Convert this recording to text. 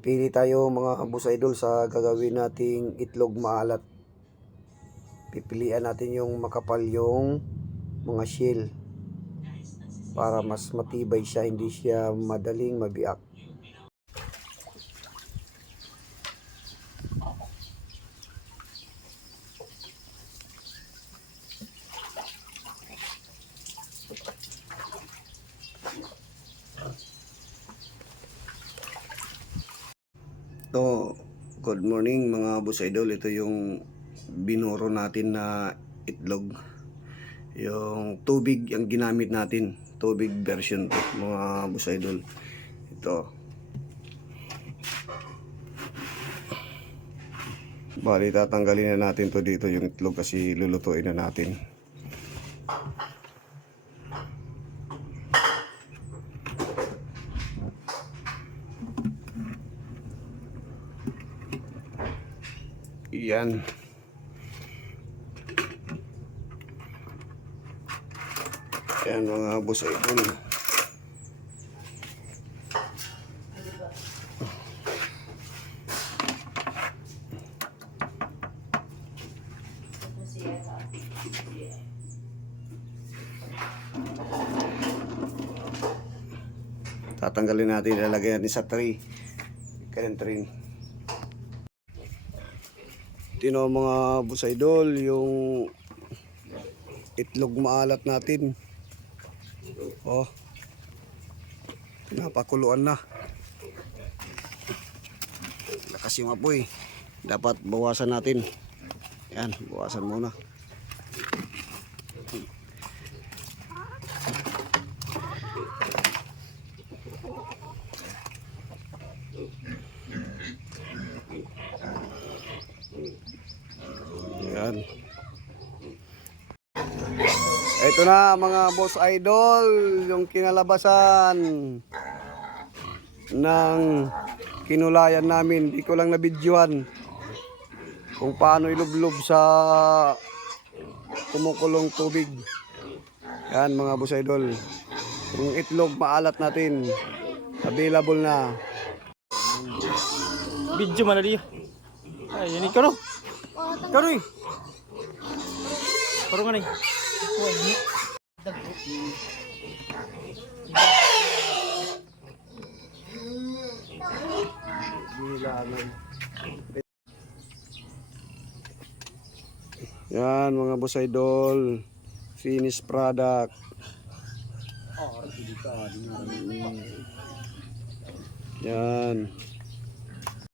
Pili tayo mga boss idol sa gagawin nating itlog maalat. Pipilian natin yung makapal yung mga shell para mas matibay siya, hindi siya madaling mabiak. So, good morning mga boss idol. Ito yung binuro natin na itlog. Yung tubig ang ginamit natin. Tubig version to mga boss idol. Ito. Bali tatanggalin na natin to dito yung itlog kasi lulutuin na natin. Yan. Yan mga boss idol. Tatanggalin natin, ilalagay natin sa tray. Kaya tray. Tino mga boss idol, yung itlog maalat natin. Oh. Napakuluan na. Lakas yung apoy. Dapat bawasan natin. Yan, bawasan muna. Yan. Ito na mga boss idol, yung kinalabasan ng kinulayan namin. Di ko lang nabidyohan kung paano ilublob sa kumukulong tubig. Yan mga boss idol. Yung itlog maalat natin, available na. Video mana dia? Ay, ini karo. Karo ni. Karo nga ni. Yan mga boss idol, finished product. Yan.